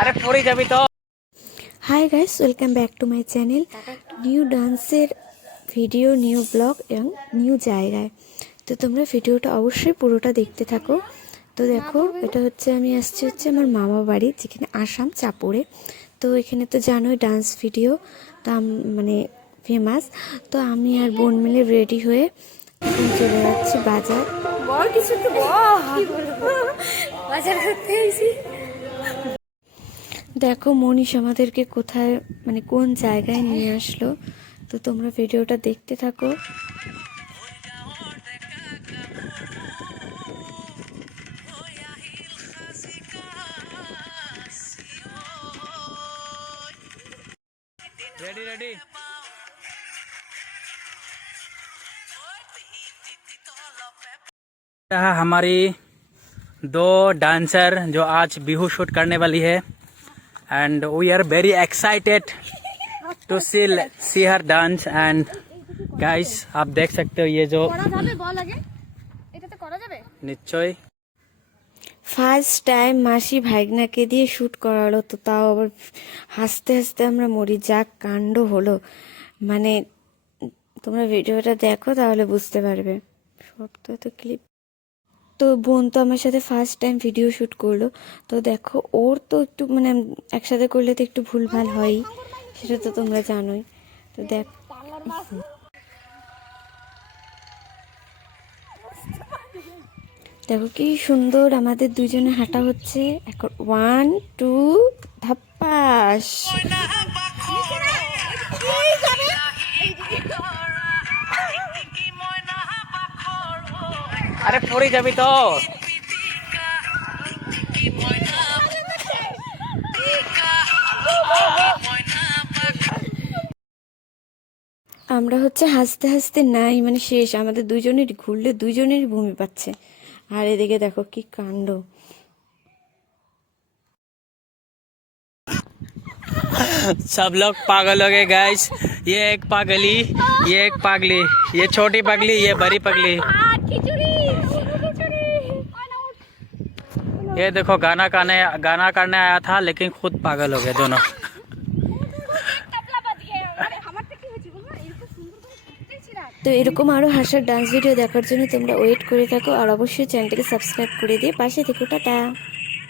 আরে পড়ে যাবি তো। Hi guys welcome back to my channel new ডান্সের ভিডিও নিউ ব্লগ এবং নিউ জায়গায়। তো তোমরা ভিডিওটা অবশ্যই পুরোটা দেখতে থাকো। তো দেখো এটা হচ্ছে আমি আসছি হচ্ছে আমার মামা বাড়ি যেখানে আসাম চাপুরে তো এখানে তো জানোই ডান্স ভিডিও তো মানে ফেমাস তো আমি আর বোন মিলে রেডি হয়ে চলে যাচ্ছি বাজার। বল কিছু তো বল। বাজার করতে দেখো মনীষ আমাদেরকে কোথায় মানে কোন জায়গায় নিয়ে আসলো তো তোমরা ভিডিওটা দেখতে থাকো रेडी रेडी यह हमारी दो डांसर जो आज बिहू शूट करने वाली है and we are very excited to see see her dance and guys आप देख सकते हो ये जो করা যাবে বল আগে এটাতে করা যাবে নিশ্চয় ফার্স্ট টাইম মাসি ভাইগনাকে দিয়ে শ্যুট করালো তো তাও আবার হাসতে হাসতে আমরা মরি যা কাণ্ড হলো মানে তোমরা ভিডিওটা দেখো তাহলে বুঝতে পারবে সব তো তো ক্লিপ তো বোন তো আমার সাথে ফার্স্ট টাইম ভিডিও শ্যুট করল। তো দেখো ওর তো একটু মানে একসাথে করলে তো একটু ভুলভাল হয়ই সেটা তো তোমরা জানোই। তো দেখ দেখো কি সুন্দর আমাদের দুজনে হাঁটা হচ্ছে। এখন ওয়ান টু ধাপ্পাস। আরে পড়ে যাবি তো। আমরা হচ্ছে হাসতে হাসতে নাই মানে শেষ। আমাদের দুজনেরই ঘুরলে দুজনের ভূমি পাচ্ছে। আর এদিকে দেখো কি কাণ্ড। सब लोग पागल हो गए गाइस ये एक पागली ये एक पागली ये छोटी पगली ये बड़ी पगली খিচুড়ি খিচুড়ি ये देखो गाना गाने गाना करने आया था लेकिन खुद पागल हो गए दोनों টাপলা বাদ গিয়ে আরে আমারটা কি হয়েছে বলবো এরকম সুন্দর করে করতেছি না তো এরকম আরও হাসার ডান্স ভিডিও দেখার জন্য তোমরা ওয়েট করে থাকো আর অবশ্যই চ্যানেলটাকে সাবস্ক্রাইব করে দিয়ে পাশে থেকো টাটা